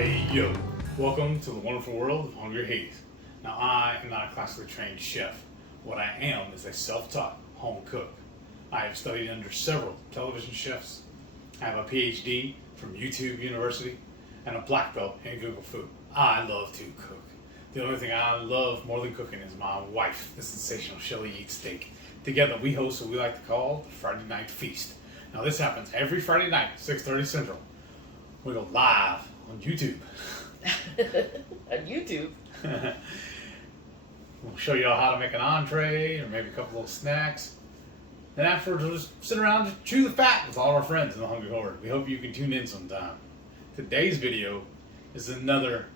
Hey yo, welcome to the wonderful world of HungryHeath. Now I am not a classically trained chef. What I am is a self-taught home cook. I have studied under several television chefs. I have a PhD from YouTube University and a black belt in Google Food. I love to cook. The only thing I love more than cooking is my wife, the sensational Shelly Eats Steak. Together we host what we like to call the Friday Night Feast. Now this happens every Friday night, 6:30 Central. We go live on YouTube. On YouTube? We'll show you all how to make an entree or maybe a couple little snacks. Then afterwards we'll just sit around and chew the fat with all our friends in the Hungry Horde. We hope you can tune in sometime. Today's video is another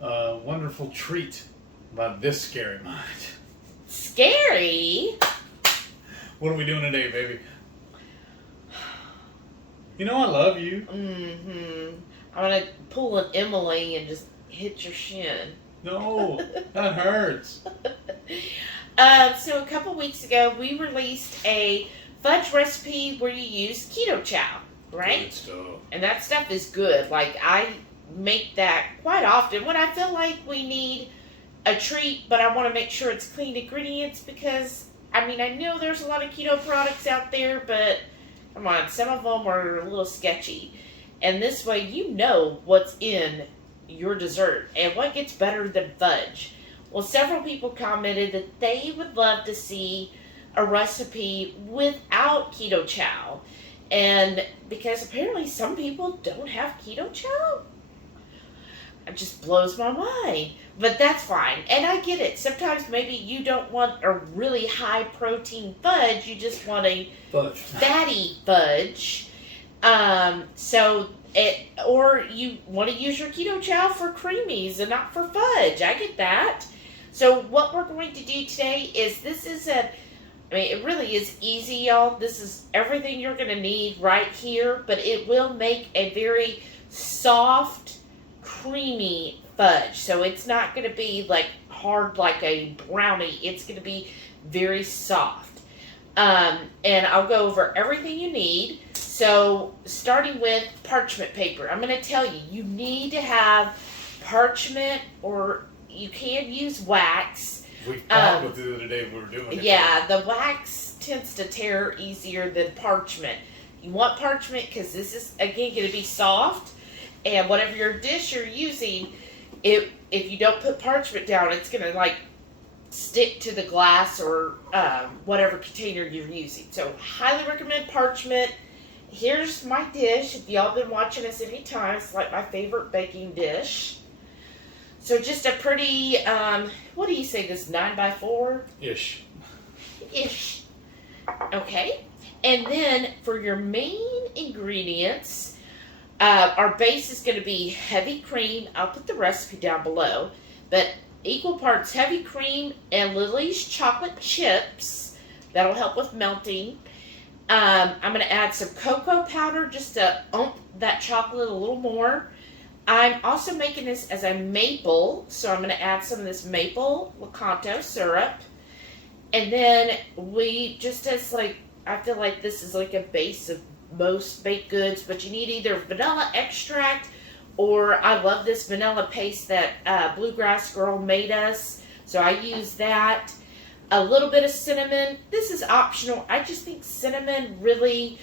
wonderful treat by this scary mind. Scary? What are we doing today, baby? You know I love you. Mm-hmm. I'm gonna pull an Emily and just hit your shin. No, that hurts. So a couple weeks ago, we released a fudge recipe where you use keto chow, right? Good stuff. And that stuff is good. Like, I make that quite often when I feel like we need a treat, but I want to make sure it's clean ingredients because, I mean, I know there's a lot of keto products out there, but come on, some of them are a little sketchy. And this way you know what's in your dessert. And what gets better than fudge? Well, several people commented that they would love to see a recipe without keto chow. And because apparently some people don't have keto chow. It just blows my mind. But that's fine. And I get it. Sometimes maybe you don't want a really high protein fudge. You just want a fatty fudge. Or you want to use your keto chow for creamies and not for fudge. I get that. So what we're going to do today is it really is easy, y'all. This is everything you're going to need right here, but it will make a very soft, creamy fudge. So it's not going to be like hard like a brownie. It's going to be very soft. And I'll go over everything you need. So starting with parchment paper, I'm going to tell you, you need to have parchment, or you can use wax. We talked with the other day we were doing it. Yeah, the wax tends to tear easier than parchment. You want parchment because this is, again, going to be soft. And whatever your dish you're using, if you don't put parchment down, it's going to like stick to the glass or whatever container you're using. So highly recommend parchment. Here's my dish. If y'all been watching us any time, it's like my favorite baking dish. So just a pretty, what do you say, this 9x4? Ish. Ish. Okay. And then for your main ingredients, our base is going to be heavy cream. I'll put the recipe down below. But equal parts heavy cream and Lily's chocolate chips. That'll help with melting. I'm going to add some cocoa powder just to ump that chocolate a little more. I'm also making this as a maple, so I'm going to add some of this maple Lakanto syrup. And then I feel like this is like a base of most baked goods, but you need either vanilla extract or I love this vanilla paste that Bluegrass Girl made us. So I use that. A little bit of cinnamon. This is optional. I just think cinnamon really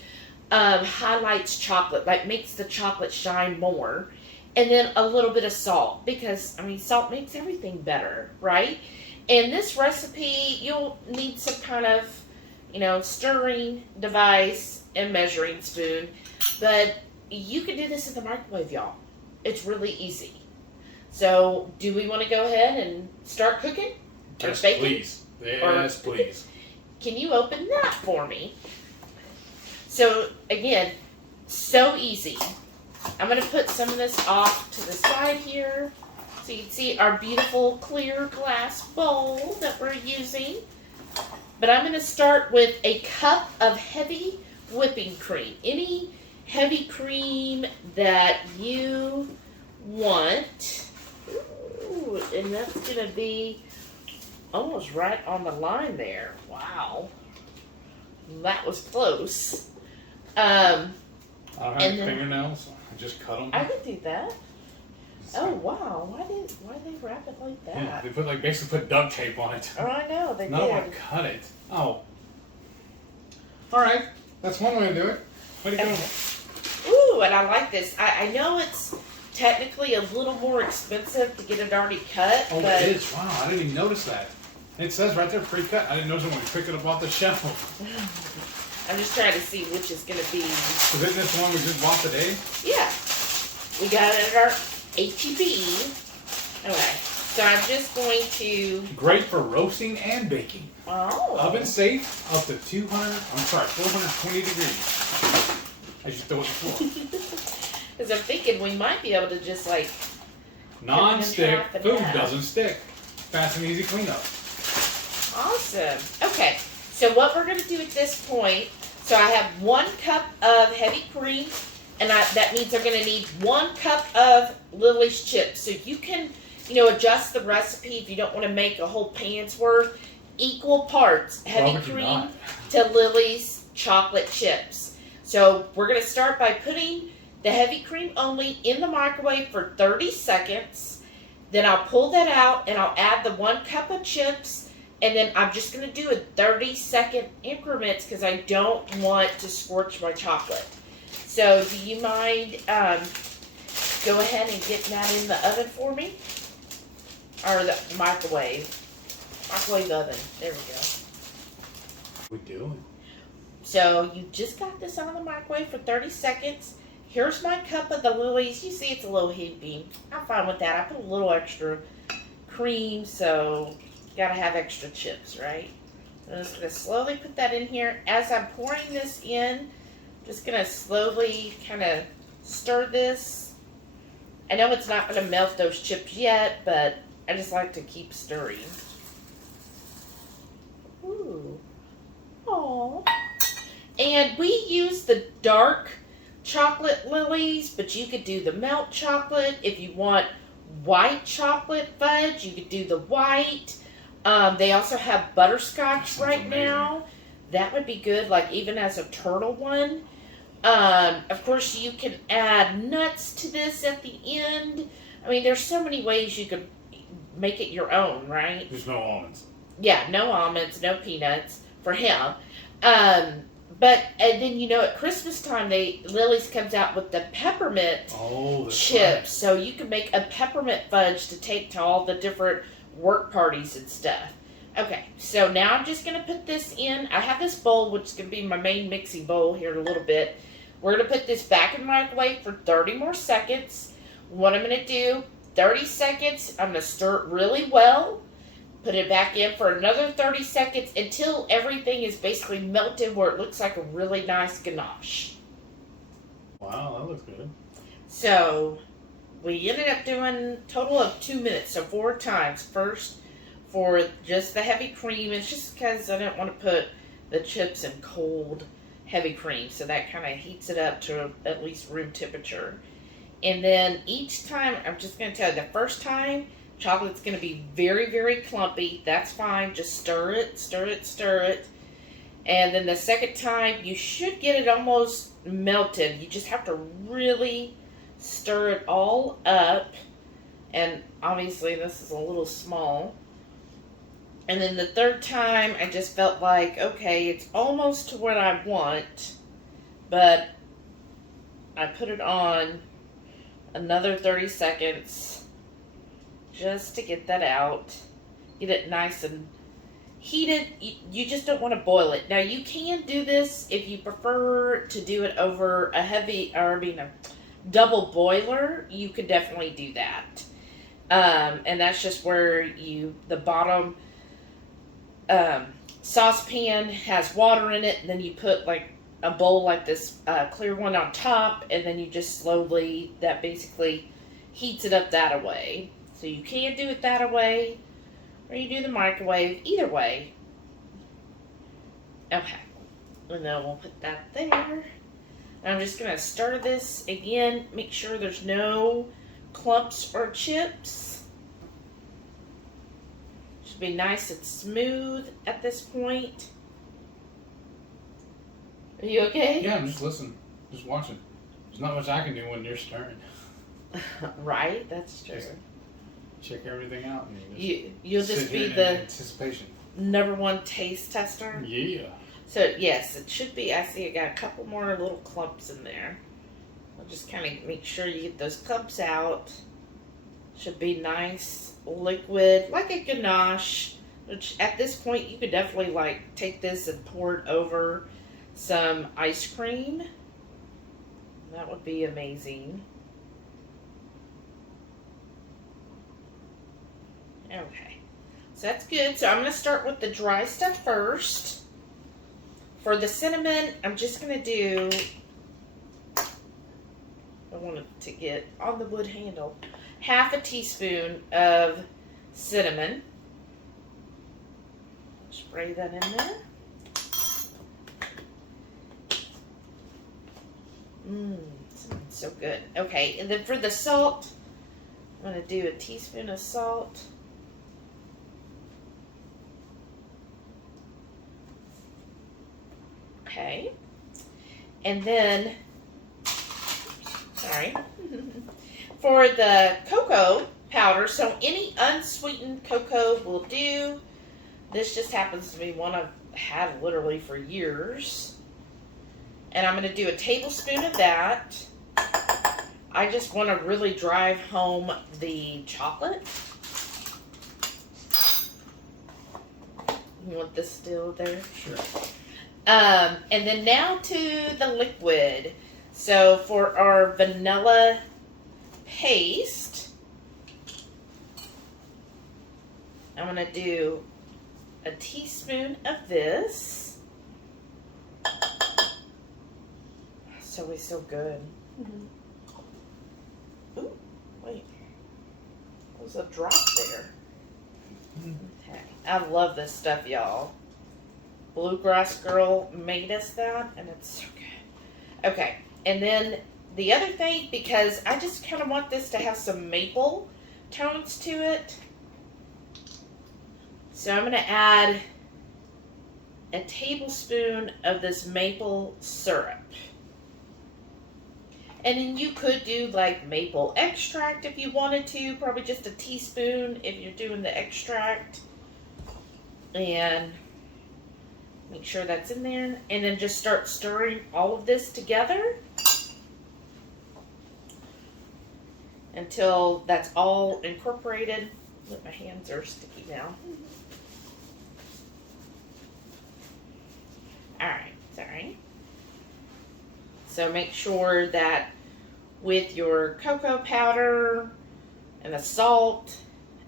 highlights chocolate, like makes the chocolate shine more. And then a little bit of salt because, I mean, salt makes everything better, right? In this recipe, you'll need some kind of, stirring device and measuring spoon. But you can do this in the microwave, y'all. It's really easy. So, do we want to go ahead and start cooking? Yes, baking? please. Yes, please. Can you open that for me? So, again, so easy. I'm going to put some of this off to the side here so you can see our beautiful clear glass bowl that we're using. But I'm going to start with a cup of heavy whipping cream. Any heavy cream that you want. Ooh, and that's going to be almost right on the line there. Wow. That was close. I don't have fingernails. I just cut them. I could do that. Oh wow! Why they wrap it like that? Yeah, they basically put duct tape on it. Oh, I know they Not did. want to cut it. Oh. All right, that's one way to do it. Way to go. Ooh, and I like this. I know it's technically a little more expensive to get it already cut. Oh, but it is. Wow, I didn't even notice that. It says right there, pre-cut. I didn't notice it when we picked it up off the shelf. I'm just trying to see which is going to be. Is it this one we just bought today? Yeah, we got it at our HEB. Okay, so I'm just going to. Great for roasting and baking. Oh. Oven safe up to 420 degrees. I just throw it on the floor. Because I'm thinking we might be able to just like. Non-stick. cut it in half and Food half. doesn't stick. Fast and easy cleanup. Awesome. Okay, so what we're going to do at this point, so I have 1 cup of heavy cream, and that means I'm going to need 1 cup of Lily's chips. So you can, adjust the recipe if you don't want to make a whole pan's worth. Equal parts heavy cream to Lily's chocolate chips. So we're going to start by putting the heavy cream only in the microwave for 30 seconds. Then I'll pull that out and I'll add the 1 cup of chips. And then I'm just going to do a 30-second increments because I don't want to scorch my chocolate. So do you mind go ahead and getting that in the oven for me? Or the microwave. Microwave oven. There we go. We do. So you just got this on the microwave for 30 seconds. Here's my cup of the Lily's. You see it's a little heapy. I'm fine with that. I put a little extra cream, so you gotta have extra chips, right? I'm just gonna slowly put that in here. As I'm pouring this in, I'm just gonna slowly kind of stir this. I know it's not gonna melt those chips yet, but I just like to keep stirring. Ooh. Aww. And we use the dark chocolate Lily's, but you could do the milk chocolate. If you want white chocolate fudge, you could do the white. They also have butterscotch right now. That would be good, like even as a turtle one. Of course, you can add nuts to this at the end. I mean, there's so many ways you could make it your own, right? There's no almonds. Yeah, no almonds, no peanuts for him. But and then at Christmas time, Lily's comes out with the peppermint chips, right. So you can make a peppermint fudge to take to all the different work parties and stuff. Okay, so now I'm just gonna put this in. I have this bowl, which is gonna be my main mixing bowl here in a little bit. We're gonna put this back in the microwave for 30 more seconds. What I'm gonna do, 30 seconds. I'm gonna stir it really well. Put it back in for another 30 seconds until everything is basically melted where it looks like a really nice ganache. Wow, that looks good. So we ended up doing a total of 2 minutes, so 4 times. First for just the heavy cream. It's just because I didn't want to put the chips in cold heavy cream, so that kind of heats it up to at least room temperature. And then each time, I'm just going to tell you, the first time, chocolate's going to be very, very clumpy. That's fine. Just stir it, stir it, stir it. And then the second time, you should get it almost melted. You just have to really stir it all up. And obviously, this is a little small. And then the third time, I just felt like, okay, it's almost to what I want. But I put it on another 30 seconds. Just to get that out. Get it nice and heated. You just don't want to boil it. Now you can do this if you prefer to do it over a double boiler. You could definitely do that. And that's just where the bottom saucepan has water in it, and then you put like a bowl like this clear one on top, and then you just slowly, that basically heats it up that way. So you can do it that way, or you do the microwave, either way. Okay, and then we'll put that there. And I'm just going to stir this again, make sure there's no clumps or chips. Should be nice and smooth at this point. Are you okay? Yeah, I'm just listening. Just watching. There's not much I can do when you're stirring. Right? That's true. Just check everything out. And You'll just sit be here in the anticipation. #1 taste tester. Yeah. So yes, it should be. I see I got a couple more little clumps in there. I'll just kind of make sure you get those clumps out. Should be nice liquid, like a ganache. Which at this point you could definitely like take this and pour it over some ice cream. That would be amazing. Okay, so that's good. So I'm going to start with the dry stuff first. For the cinnamon, I'm just going to do, I want it to get on the wood handle, half a teaspoon of cinnamon. Spray that in there. Smells so good. Okay, and then for the salt, I'm going to do a teaspoon of salt. Okay. And then, sorry, for the cocoa powder, so any unsweetened cocoa will do. This just happens to be one I've had literally for years. And I'm going to do a tablespoon of that. I just want to really drive home the chocolate. You want this still there? Sure. And then now to the liquid. So for our vanilla paste, I'm going to do a teaspoon of this. It's always so good. Ooh, wait. There's a drop there. Okay. I love this stuff, y'all. Bluegrass Girl made us that, and it's so good. Okay, and then the other thing, because I just kind of want this to have some maple tones to it, so I'm going to add a tablespoon of this maple syrup. And then you could do like maple extract if you wanted to, probably just a teaspoon if you're doing the extract. And make sure that's in there. And then just start stirring all of this together until that's all incorporated. Look, my hands are sticky now. Alright, sorry. So make sure that with your cocoa powder and the salt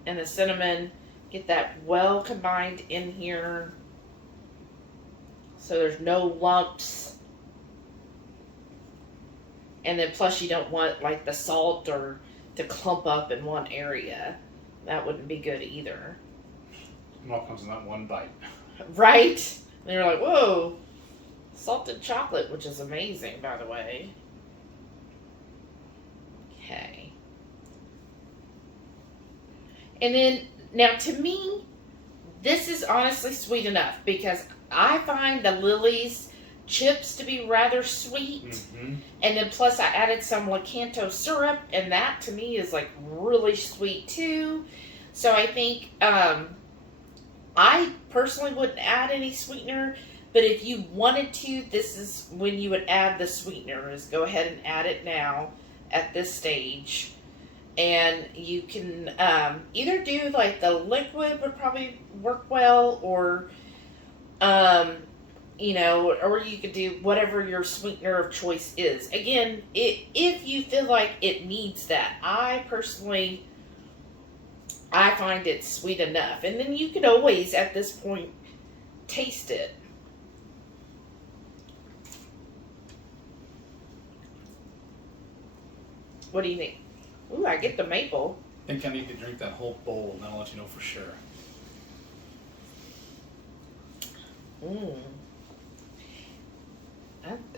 and the cinnamon, get that well combined in here so there's no lumps. And then plus you don't want like the salt or to clump up in one area. That wouldn't be good either. It all comes in that one bite. Right? And you're like, whoa, salted chocolate, which is amazing, by the way. Okay. And then, now to me, this is honestly sweet enough because I find the Lily's chips to be rather sweet. Mm-hmm. And then plus I added some Lakanto syrup, and that to me is like really sweet too. So I think, I personally wouldn't add any sweetener, but if you wanted to, this is when you would add the sweetener, is go ahead and add it now at this stage. And you can either do like the liquid would probably work well, or you know, or you could do whatever your sweetener of choice is. Again, if you feel like it needs that, I find it sweet enough. And then you can always, at this point, taste it. What do you think? Ooh, I get the maple. I think I need to drink that whole bowl, and then I'll let you know for sure.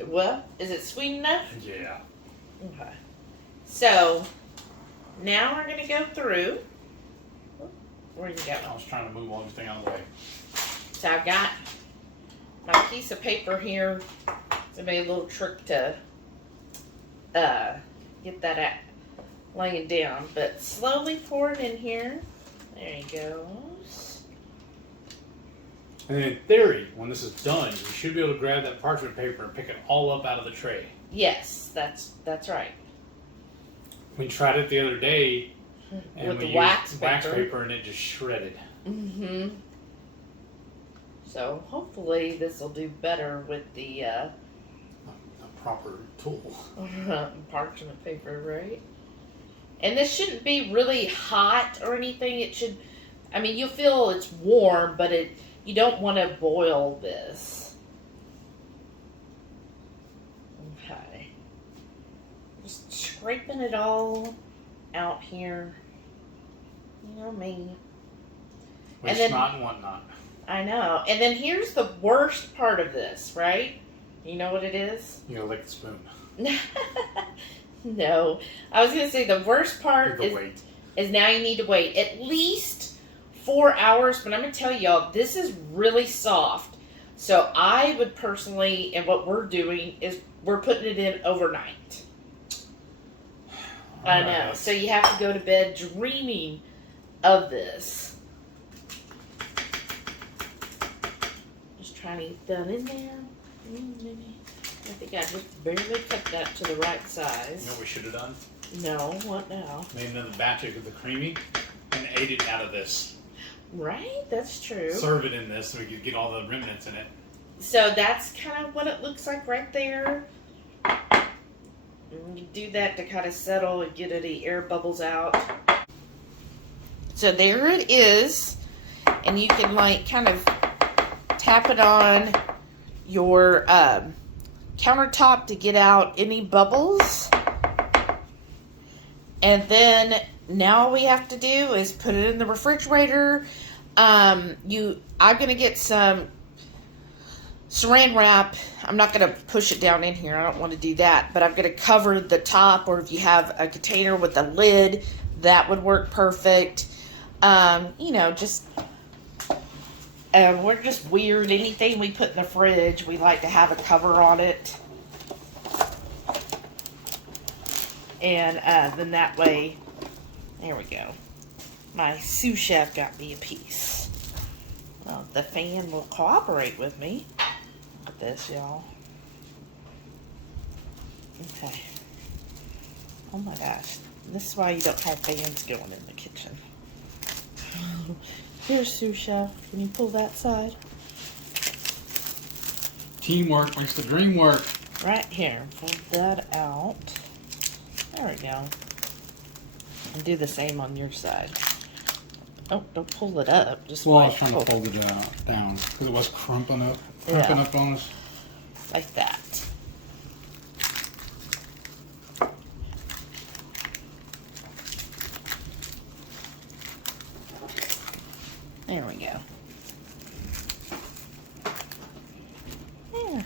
Well, is it sweet enough? Yeah. Okay. So, now we're going to go through. Where you go? I was trying to move everything out of the way. So I've got my piece of paper here. It's going to be a little trick to get that laying down. But slowly pour it in here. There he goes. And in theory, when this is done, you should be able to grab that parchment paper and pick it all up out of the tray. Yes, that's right. We tried it the other day, and with we the used wax paper, and it just shredded. Mm-hmm. So hopefully this will do better with the A proper tool. parchment paper, right? And this shouldn't be really hot or anything. It should, I mean, you'll feel it's warm, but you don't want to boil this. Okay. Just scraping it all out here. You know me. Waste then, not and whatnot. I know. And then here's the worst part of this, right? You know what it is? You gotta lick the spoon. No. I was going to say the worst part Wait. is now you need to wait at least 4 hours. But I'm going to tell y'all, this is really soft. So I would personally, and what we're doing is we're putting it in overnight. I know. So you have to go to bed dreaming of this. Just trying to get that in there. Maybe. I think I just barely cut that to the right size. You know what we should have done? No, what now? Made another batch of the creamy and ate it out of this. Right, that's true. Serve it in this so we could get all the remnants in it. So that's kind of what it looks like right there. And you do that to kind of settle and get the air bubbles out. So there it is. And you can like kind of tap it on your countertop to get out any bubbles. And then now all we have to do is put it in the refrigerator. I'm going to get some saran wrap. I'm not going to push it down in here. I don't want to do that. But I'm going to cover the top, or if you have a container with a lid, that would work perfect. Just... we're just weird. Anything we put in the fridge, we like to have a cover on it. And then that way, there we go. My sous chef got me a piece. Well, the fan will cooperate with me. Look at this, y'all. Okay. Oh my gosh. This is why you don't have fans going in the kitchen. Here's sous chef. Can you pull that side? Teamwork makes the dream work. Right here. Pull that out. There we go. And do the same on your side. Oh, don't pull it up. Just I was trying to fold it down because it was crumping up on us. Like that. There we go. Yeah.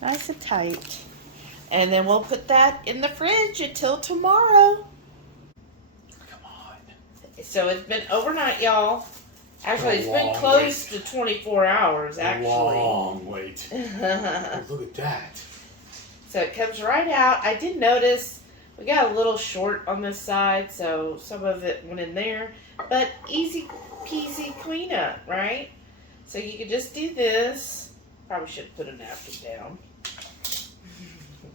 Nice and tight. And then we'll put that in the fridge until tomorrow. Come on. So it's been overnight, y'all. Actually, it's been close to 24 hours, actually. Long wait. Oh, look at that. So it comes right out. I did notice we got a little short on this side, so some of it went in there. But easy peasy cleanup, right? So you can just do this. Probably should put a napkin down.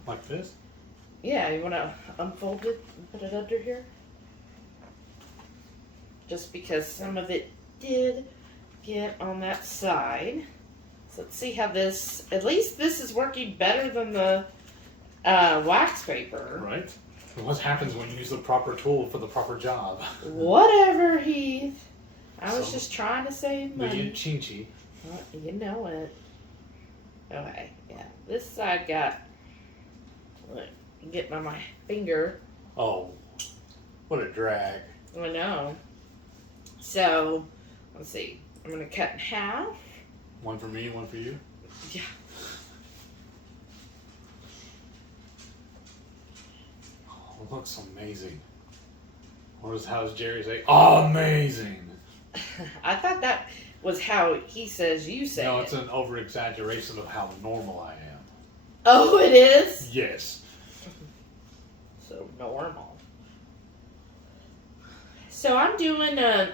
Like this? Yeah, you want to unfold it and put it under here? Just because some of it did get on that side. So let's see how this, at least this is working better than the wax paper. Right. And what happens when you use the proper tool for the proper job? Whatever, Heath. I was just trying to save money. Chinchy. You know it. Okay, yeah. This side got, look, getting on my finger. Oh, what a drag. I know. So, let's see. I'm going to cut in half. One for me, one for you? Yeah. Oh, it looks amazing. How does Jerry say? Amazing! I thought that was how he says you say No, it. it's an over-exaggeration of how normal I am. Oh, it is? Yes. So normal. So I'm doing yeah,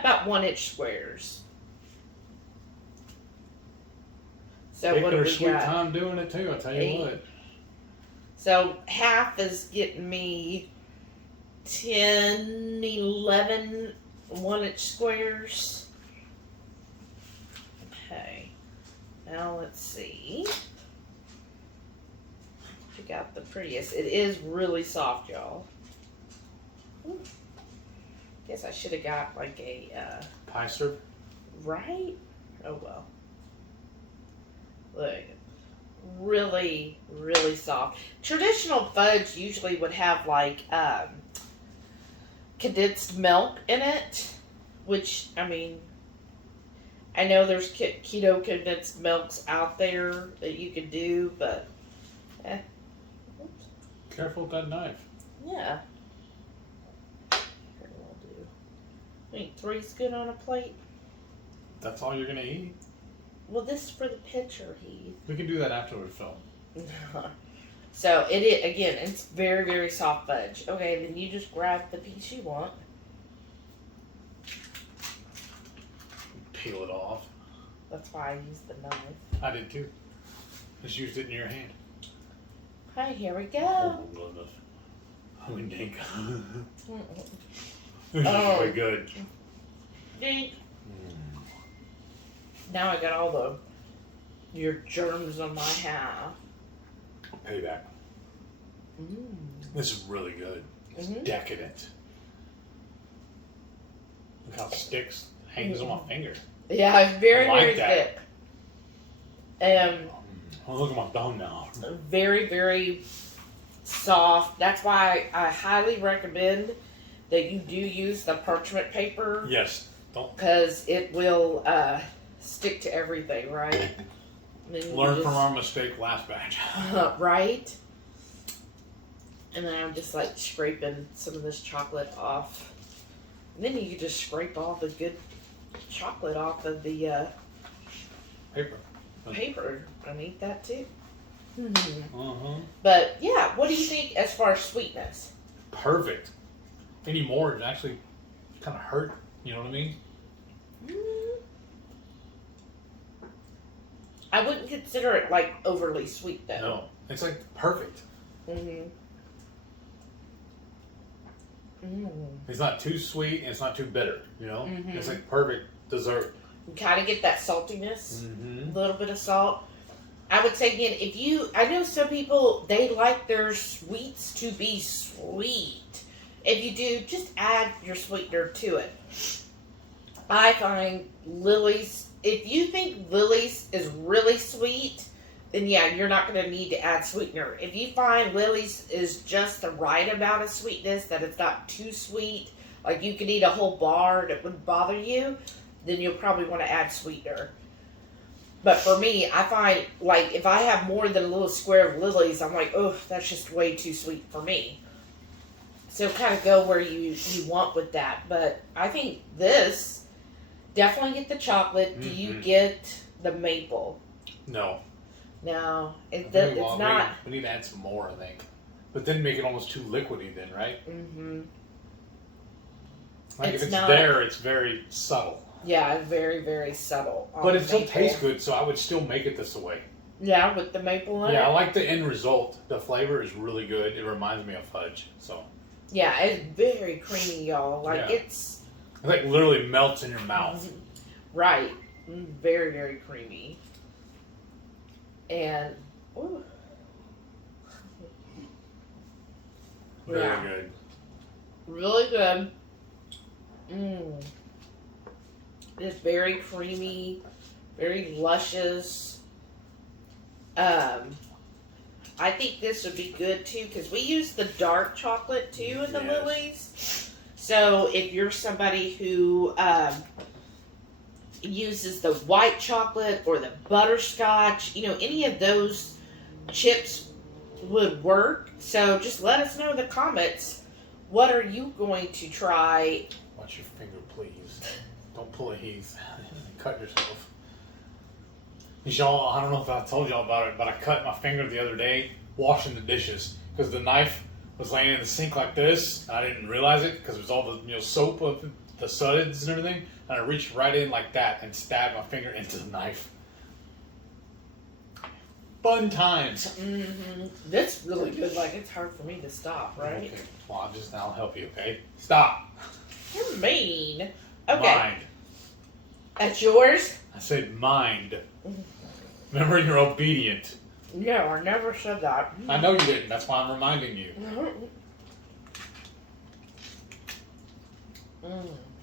about 1-inch squares. So Taking what do her we sweet got? time doing it too, I'll tell you 8. what. So half is getting me 10, 11 1-inch squares. Okay. Now let's see. Pick out the prettiest. It is really soft, y'all. Ooh. Guess I should have got like a Pie syrup? right? Oh well. Look. Really, really soft. Traditional fudge usually would have like condensed milk in it, which, I mean, I know there's keto condensed milks out there that you can do, but oops. Careful with that knife. Yeah. Here we'll do. I think 3's good on a plate. That's all you're gonna eat? Well, this is for the picture, Heath. We can do that after we film. So it is, again, it's very, very soft fudge. Okay, then you just grab the piece you want. Peel it off. That's why I use the knife. I did too. Just used it in your hand. Hi, here we go. Oh, goodness. I mean, dink. This is Oh. really good. Dink. Now I got all your germs on my half. Payback. This is really good. It's decadent. Look how it sticks, hangs on my finger. Yeah, it's very, I like very that. thick. Oh, look at my thumb now. Very, very soft. That's why I highly recommend that you do use the parchment paper. Yes. Don't Because it will stick to everything, right? learn from our mistake last batch. Right? And then I'm just like scraping some of this chocolate off. And then you can just scrape all the good chocolate off of the Paper. paper. I need that too. But yeah, what do you think as far as sweetness? Perfect. Any more, it actually kind of hurt. You know what I mean? I wouldn't consider it like overly sweet though. No. It's like perfect. It's not too sweet and it's not too bitter. You know? It's like perfect dessert. You kind of get that saltiness, a little bit of salt. I would say again, I know some people, they like their sweets to be sweet. If you do, just add your sweetener to it. I find Lily's, if you think Lily's is really sweet, then yeah, you're not going to need to add sweetener. If you find Lily's is just the right amount of sweetness, that it's not too sweet, like you could eat a whole bar and it wouldn't bother you, then you'll probably want to add sweetener. But for me, I find, like, if I have more than a little square of Lily's, I'm like, oh, that's just way too sweet for me. So kind of go where you want with that. But I think this, definitely get the chocolate. Do you get the maple? No. No. It's Well, not. We need to add some more, I think. But then make it almost too liquidy then, right? Like It's if it's not. there, it's very subtle. Yeah, very, very subtle. But it still tastes good, so I would still make it this way. Yeah, with the maple in it. Yeah, I like the end result. The flavor is really good. It reminds me of fudge. So Yeah, it's very creamy, y'all. Like, Yeah. it's... it like literally melts in your mouth. Right. Very, very creamy. And... Ooh. Very Yeah. good. Really good. It's very creamy, very luscious. I think this would be good too because we use the dark chocolate too in the Yes. Lily's. So if you're somebody who uses the white chocolate or the butterscotch, any of those chips would work. So just let us know in the comments. What are you going to try? Watch your finger, please. Don't pull a Heath. Cut yourself. Y'all, I don't know if I told y'all about it, but I cut my finger the other day washing the dishes because the knife was laying in the sink like this. I didn't realize it because it was all the soap of the suds and everything. And I reached right in like that and stabbed my finger into the knife. Fun times. Mm-hmm. That's really good. Like, it's hard for me to stop, right? Okay. Well, I'll help you, okay? Stop. You're mean. Okay. Mind. That's yours? I said mind. Remember, you're obedient. No, I never said that. I know you didn't. That's why I'm reminding you.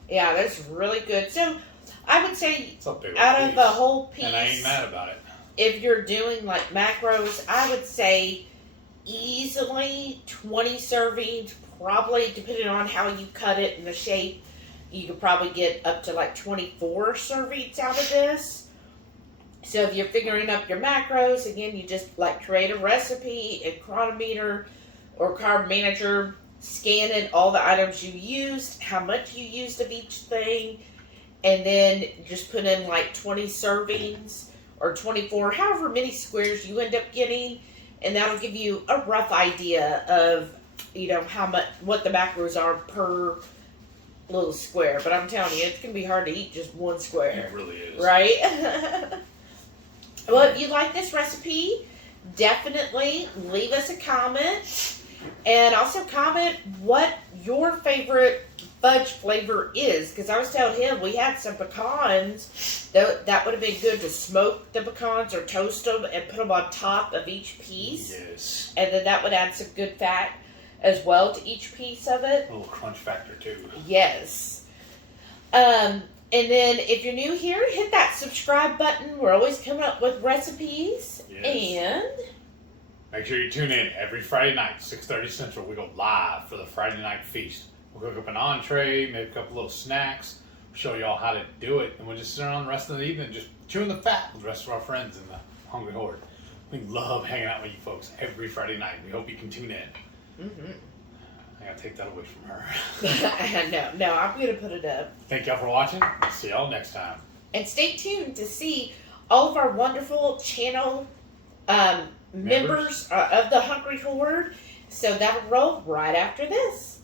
Yeah, that's really good. So, I would say, It's up there out of the whole piece, and I ain't mad about it. if you're doing like macros, I would say easily 20 servings, probably depending on how you cut it and the shape, you could probably get up to like 24 servings out of this. So if you're figuring up your macros, again, you just like create a recipe in Chronometer or Carb Manager, scan in all the items you used, how much you used of each thing, and then just put in like 20 servings or 24, however many squares you end up getting, and that'll give you a rough idea of, how much, what the macros are per little square. But I'm telling you, it's going to be hard to eat just one square. It really is. Right? Well, if you like this recipe, definitely leave us a comment. And also comment what your favorite fudge flavor is. Because I was telling him we had some pecans. That would have been good to smoke the pecans or toast them and put them on top of each piece. Yes. And then that would add some good fat as well to each piece of it. A little crunch factor too. Yes. And then if you're new here, hit that subscribe button. We're always coming up with recipes. Yes. And make sure you tune in every Friday night, 6:30 Central. We go live for the Friday night feast. We'll cook up an entree, make a couple little snacks, show y'all how to do it, and we'll just sit around the rest of the evening just chewing the fat with the rest of our friends in the Hungry Horde. We love hanging out with you folks every Friday night. We hope you can tune in. mm-hmm. I gotta take that away from her. No, I'm going to put it up. Thank y'all for watching. See y'all next time. And stay tuned to see all of our wonderful channel members of the Hungry Horde. So that'll roll right after this.